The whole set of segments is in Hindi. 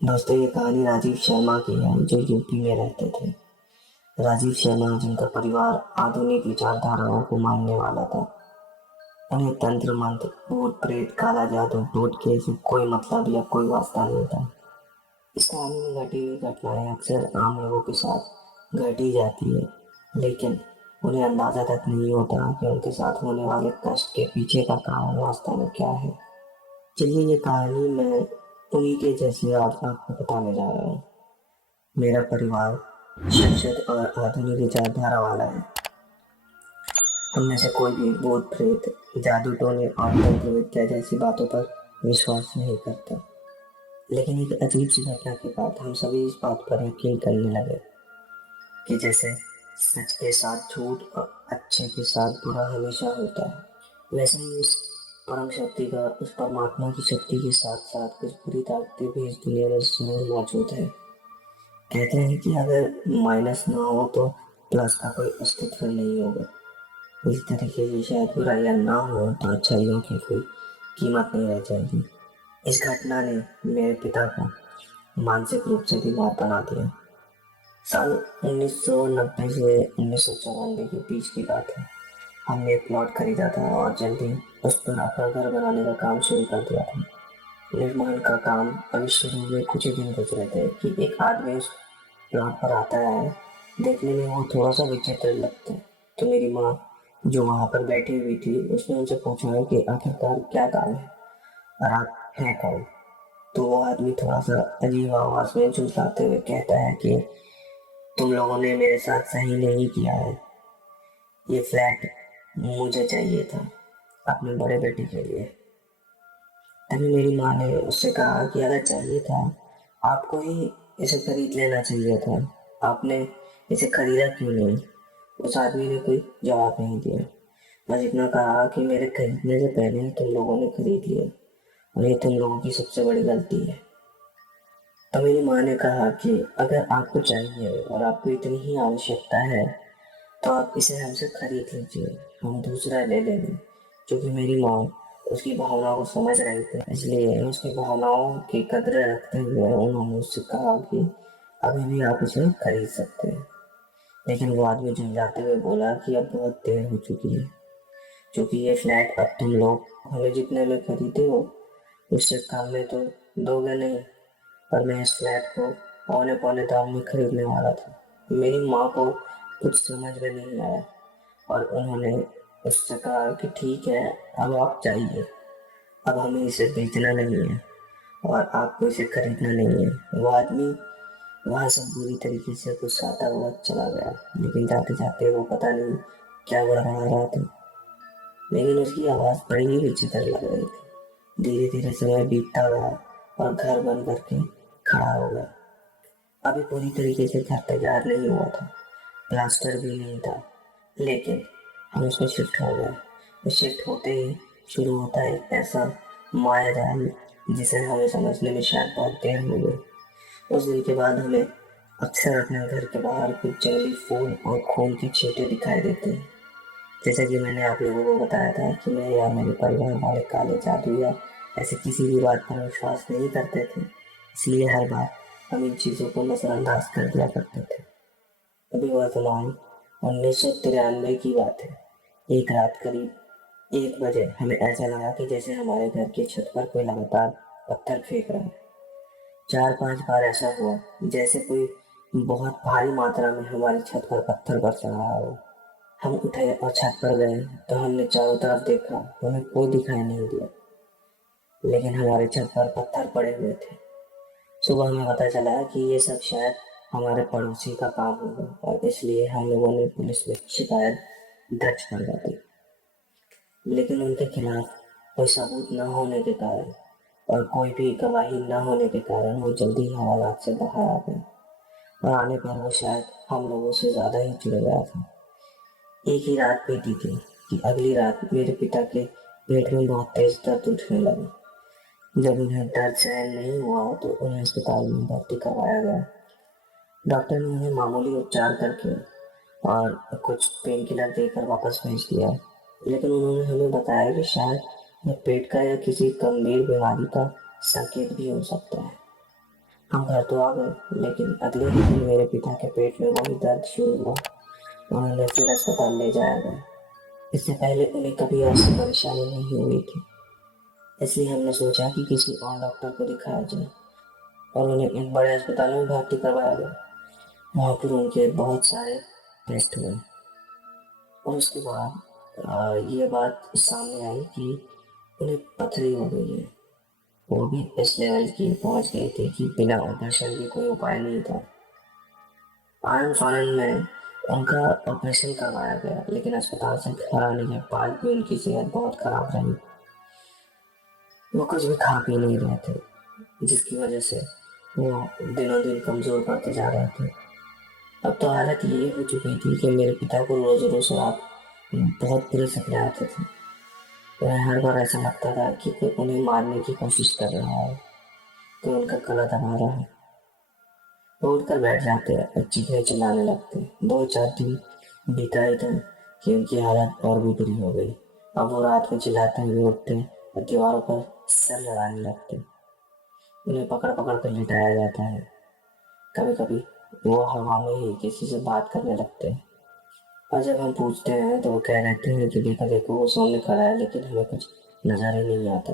दोस्तों, ये कहानी राजीव शर्मा की है जो यूपी में रहते थे। राजीव शर्मा जिनका परिवार आधुनिक विचारधाराओं को मानने वाला था। उन्हें तंत्र मंत्र, भूत प्रेत, काला जादू, टोटके से कोई मतलब या कोई वास्ता नहीं था। इस कहानी में घटी हुई घटनाएं अक्सर आम लोगों के साथ घटी जाती है, लेकिन उन्हें अंदाजा तक नहीं होता कि उनके साथ होने वाले कष्ट के पीछे का कारण वास्तव में क्या है। चलिए, ये कहानी मैं उन्हीं के जैसे आज आपको बताने जा रहा हूँ। मेरा परिवार शिक्षित और आधुनिक विचारधारा वाला है। उनमें से कोई भी भूत प्रेत, जादू टोने और तंत्र विद्या जैसी बातों पर विश्वास नहीं करता। लेकिन एक अजीब सी घटना के बाद हम सभी इस बात पर यकीन करने लगे कि जैसे सच के साथ झूठ और अच्छे के साथ बुरा हमेशा होता है, वैसे ही उस परम शक्ति का, उस परमात्मा की शक्ति के साथ साथ कुछ बुरी ताकतें भी इस दुनिया में जरूर मौजूद है। कहते हैं कि अगर माइनस ना हो तो प्लस का कोई अस्तित्व नहीं होगा। इस तरीके से शायद बुराइयां ना हो तो अच्छाइयों की कोई कीमत नहीं रह जाएगी। इस घटना ने मेरे पिता को मानसिक रूप से बीमार बना दिया। साल 1990 से 1994 के बीच की बात है। हमने एक प्लॉट खरीदा था और जल्दी उस पर अपना घर बनाने का काम शुरू कर दिया था। निर्माण का काम अभी शुरू हुए कुछ ही दिन गुजरे थे कि एक आदमी उस प्लॉट पर आता है। देखने में वो थोड़ा सा विचित्र लगता है, तो मेरी माँ जो वहां पर बैठी हुई थी उसने उनसे पूछा कि आखिरकार क्या काम है और आप हैं कौन। तो वो आदमी थोड़ा सा अजीब आवाज में झुंझलाते हुए कहता है कि तुम लोगों ने मेरे साथ सही नहीं किया है। ये फ्लैट मुझे चाहिए था अपने बड़े बेटे के लिए। तभी मेरी माँ ने उससे कहा कि अगर चाहिए था आपको ही इसे खरीद लेना चाहिए था, आपने इसे खरीदा क्यों नहीं। उस आदमी ने कोई जवाब नहीं दिया, बस इतना कहा कि मेरे खरीदने से पहले ही तुम लोगों ने खरीद लिया और ये तुम लोगों की सबसे बड़ी गलती है। तो मेरी माँ ने कहा कि अगर आपको चाहिए और आपको इतनी ही आवश्यकता है तो आप इसे हमसे खरीद लीजिए, हम दूसरा ले लेंगे। क्योंकि मेरी माँ उसकी भावनाओं को समझ रही थी, इसलिए उसकी भावनाओं की कदर रखते हुए उन्होंने उससे कहा कि अभी भी आप इसे खरीद सकते हैं। लेकिन वो आदमी झुंझलाते हुए बोला कि अब बहुत देर हो चुकी है, क्योंकि ये फ्लैट अब तुम लोग हमें जितने में खरीदे हो उससे कम में तो दोगे नहीं। पर मैं इस फ्लैट को पौने पौने दाम में खरीदने वाला था। मेरी माँ को कुछ समझ में नहीं आया और उन्होंने उससे कहा कि ठीक है, अब आप जाइए, अब हमें इसे बेचना नहीं है और आपको इसे खरीदना नहीं है। वो आदमी वहाँ से बुरी तरीके से गुस्साता हुआ चला गया, लेकिन जाते जाते वो पता नहीं क्या बड़बड़ा रहा था, लेकिन उसकी आवाज़ बड़ी ही विचित्र लग रही थी। धीरे धीरे समय बीतता गया और घर बन करके खड़ा हो गया। अभी पूरी तरीके से घर तैयार नहीं हुआ था, प्लास्टर भी नहीं था, लेकिन हम उसमें शिफ्ट हो गए। शिफ्ट होते ही शुरू होता है एक ऐसा माया जाल जिसे हमें समझने में शायद बहुत देर हो गई। उस दिन के बाद हमें अक्सर अपने घर के बाहर कुछ जंगली फूल और खून के छींटे दिखाई देते हैं। जैसे कि मैंने आप लोगों को बताया था कि मैं या मेरे परिवार वाले काले जादू या ऐसे किसी भी बात पर विश्वास नहीं करते थे, इसलिए हर बार हम इन चीज़ों को नजरअंदाज कर दिया करते थे। अभी वर्तमान 1993 की बात है। एक रात करीब 1 बजे हमें ऐसा लगा कि जैसे हमारे घर की छत पर कोई लगातार पत्थर फेंक रहा है। 4-5 बार ऐसा हुआ जैसे कोई बहुत भारी मात्रा में हमारी छत पर पत्थर बरस रहा हो। हम उठे और छत पर गए तो हमने चारों तरफ देखा, हमें कोई दिखाई नहीं दिया, लेकिन हमारे छत पर पत्थर पड़े हुए थे। सुबह हमें पता चला कि ये सब शायद हमारे पड़ोसी का काम होगा और इसलिए हम लोगों ने पुलिस में शिकायत दर्ज करवा दी। लेकिन उनके खिलाफ कोई सबूत न होने के कारण और कोई भी गवाही न होने के कारण वो जल्दी ही हवालात से बाहर आ गए और आने पर वो शायद हम लोगों से ज़्यादा ही चिढ़ गया था। एक ही रात बीती थी कि अगली रात मेरे पिता के पेट में बहुत तेज दर्द उठने लगा। जब उन्हें दर्द सहन नहीं हुआ तो उन्हें अस्पताल में भर्ती करवाया गया। डॉक्टर ने उन्हें मामूली उपचार करके और कुछ पेन किलर देकर वापस भेज दिया, लेकिन उन्होंने हमें बताया कि शायद यह पेट का या किसी गंभीर बीमारी का संकेत भी हो सकता है। हम घर तो आ गए, लेकिन अगले ही दिन मेरे पिता के पेट में वही दर्द शुरू हुआ। उन्हें लेकर अस्पताल ले जाया गया। इससे पहले उन्हें कभी ऐसी परेशानी नहीं हुई थी, इसलिए हमने सोचा कि किसी और डॉक्टर को दिखाया जाए और उन्हें एक बड़े अस्पताल में भर्ती करवाया गया। वहाँ पर उनके बहुत सारे टेस्ट हुए और उसके बाद ये बात सामने आई कि उन्हें पथरी हो गई है। वो भी इस लेवल की पहुंच गई थी कि बिना ऑपरेशन के कोई उपाय नहीं था। आनंद फानंद में उनका ऑपरेशन करवाया गया, लेकिन अस्पताल से घर आने के बाद भी उनकी सेहत बहुत खराब रही। वो कुछ भी खा पी नहीं रहे थे, जिसकी वजह से वो दिनों दिन कमजोर पड़ते जा रहे थे। अब तो हालत ये हो चुकी थी कि मेरे पिता को रोज रोज रात बहुत बुरे सपने आते थे। उन्हें हर बार ऐसा लगता था कि कोई उन्हें मारने की कोशिश कर रहा है, कोई उनका गला दबा रहा है। वो उठकर बैठ जाते और चीखने चिल्लाने लगते। 2-4 दिन बीता ही था कि उनकी हालत और भी बुरी हो गई। अब वो रात में चिल्लाते हुए उठते और दीवारों पर सर लड़ाने लगते। उन्हें पकड़ पकड़ कर लिटाया जाता है। कभी कभी वो हवा में ही किसी से बात करने लगते हैं, और जब हम पूछते हैं तो वो कह देते हैं कि देखो देखो वो सामने खड़ा है, लेकिन हमें कुछ नजर ही नहीं आता।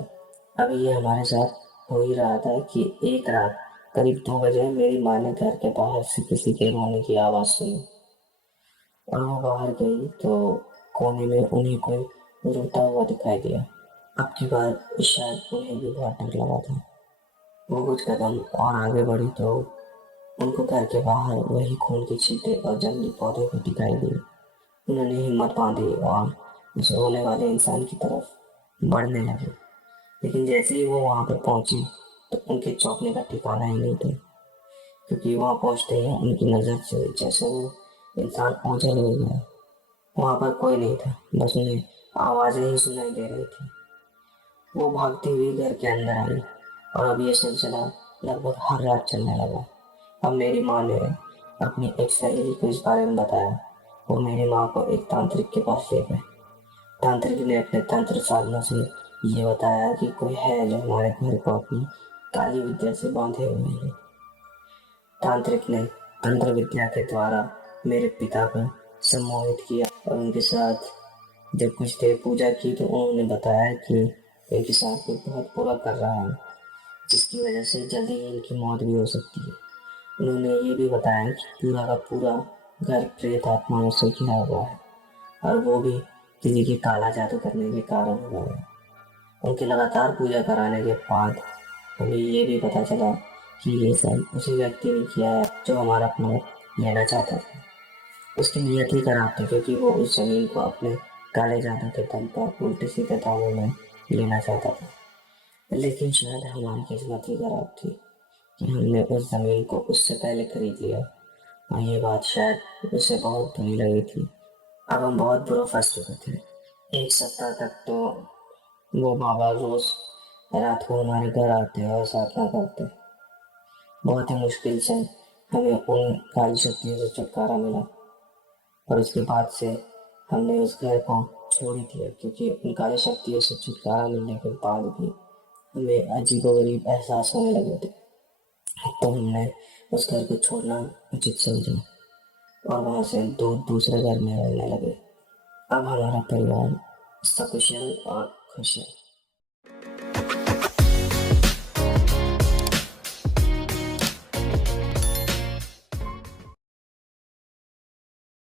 अभी ये हमारे साथ हो ही रहा था कि एक रात करीब 2 बजे मेरी माँ ने घर के बाहर से किसी के रोने की आवाज़ सुनी और वो बाहर गई तो कोने में उन्हें कोई रोता हुआ दिखाई दिया। अब की बार शायद उन्हें भी बहुत डर लगा था। वो कुछ कदम और आगे बढ़ी तो उनको घर के बाहर वही खून के छींटे और जंगली पौधे भी दिखाई दिए। उन्होंने हिम्मत बांधी और उस रोने वाले इंसान की तरफ बढ़ने लगे, लेकिन जैसे ही वो वहां पर पहुंची तो उनके चौंकने का ठिकाना ही नहीं था, क्योंकि वहां पहुंचते ही उनकी नजर से जैसे वो इंसान ओझल हो गया। वहां पर कोई नहीं था, बस उन्हें आवाजें ही सुनाई दे रही थी। वो भागती हुई घर के अंदर आई और अब ये सिलसिला लगभग हर रात चलने लगा। अब मेरी माँ ने अपनी एक सहेली को इस बारे में बताया। वो मेरी माँ को एक तांत्रिक के पास ले गए। तांत्रिक ने अपने तंत्र साधना से ये बताया कि कोई है जो हमारे घर को अपनी काली विद्या से बांधे हुए है। तांत्रिक ने तंत्र विद्या के द्वारा मेरे पिता को सम्मोहित किया और उनके साथ जब कुछ देर पूजा की तो उन्होंने बताया कि इनके साथ कोई बहुत बुरा कर रहा है, जिसकी वजह से जल्दी ही इनकी मौत भी हो सकती है। उन्होंने ये भी बताया कि पूरा का पूरा घर प्रेत आत्माओं से घिरा हुआ है और वो भी किसी के काला जादू करने के कारण हुआ है। उनकी लगातार पूजा कराने के बाद हमें ये भी पता चला कि ये सब उसी व्यक्ति ने किया है जो हमारा अपना लेना चाहता था। उसकी नीयत ही खराब थी, क्योंकि वो उस जमीन को अपने काले जादू के दम पर उल्टे सीधे दामों में लेना चाहता था। लेकिन शायद हमारी किस्मत ही खराब थी कि हमने उस जमीन को उससे पहले खरीद लिया, और ये बात शायद उसे बहुत बुरी लगी थी। अब हम बहुत बुरा फंस चुके थे। 1 सप्ताह तक तो वो बाबा रोज रात को हमारे घर आते और साधना करते। बहुत ही मुश्किल से हमें उन काली शक्तियों से छुटकारा मिला, और उसके बाद से हमने उस घर को छोड़ ही दिया, क्योंकि उन काली शक्तियों से छुटकारा मिलने के बाद भी हमें अजीबोगरीब एहसास होने लगे थे। तो हमने उस घर को छोड़ना उचित समझा और वहाँ से दूसरे घर में रहने लगे। अब हमारा परिवार सकुशल और खुश है।